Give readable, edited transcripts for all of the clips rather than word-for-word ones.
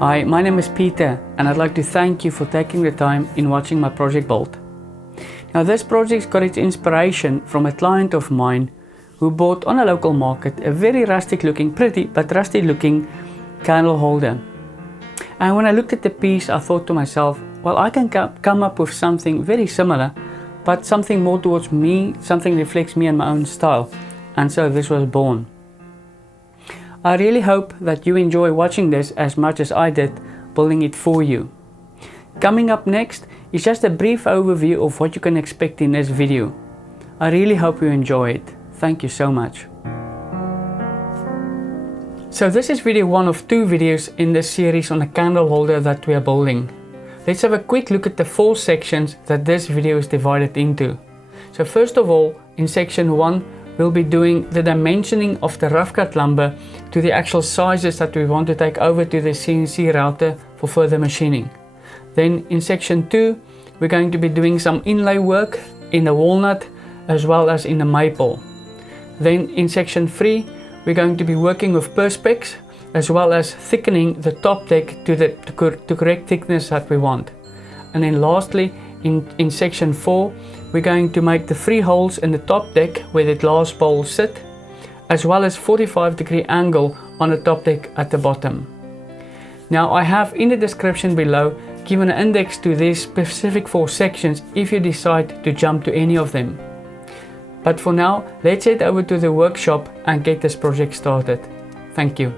Hi, my name is Peter and I'd like to thank you for taking the time in watching my project build. Now this project got its inspiration from a client of mine who bought on a local market a very rustic looking, pretty but rusty looking candle holder. And when I looked at the piece, I thought to myself, well, I can come up with something very similar, but something more towards me, something reflects me and my own style. And so this was born. I really hope that you enjoy watching this as much as I did building it for you. Coming up next is just a brief overview of what you can expect in this video. I really hope you enjoy it. Thank you so much. So this is video 1 of 2 videos in this series on a candle holder that we are building. Let's have a quick look at the 4 sections that this video is divided into. So first of all, in section 1, we'll be doing the dimensioning of the rough cut lumber to the actual sizes that we want to take over to the CNC router for further machining. Then in section 2, we're going to be doing some inlay work in the walnut as well as in the maple. Then in section 3, we're going to be working with perspex as well as thickening the top deck to the correct thickness that we want. And then lastly, in section 4, we're going to make the 3 holes in the top deck where the glass bowls sit, as well as 45-degree angle on the top deck at the bottom. Now I have in the description below given an index to these specific 4 sections if you decide to jump to any of them. But for now, let's head over to the workshop and get this project started. Thank you.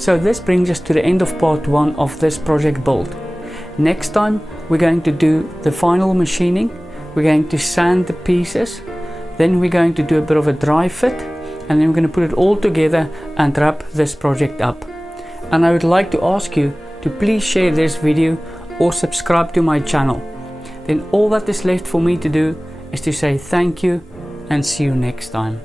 So this brings us to the end of part 1 of this project build. Next time we're going to do the final machining, we're going to sand the pieces, then we're going to do a bit of a dry fit, and then we're going to put it all together and wrap this project up. And I would like to ask you to please share this video or subscribe to my channel. Then all that is left for me to do is to say thank you and see you next time.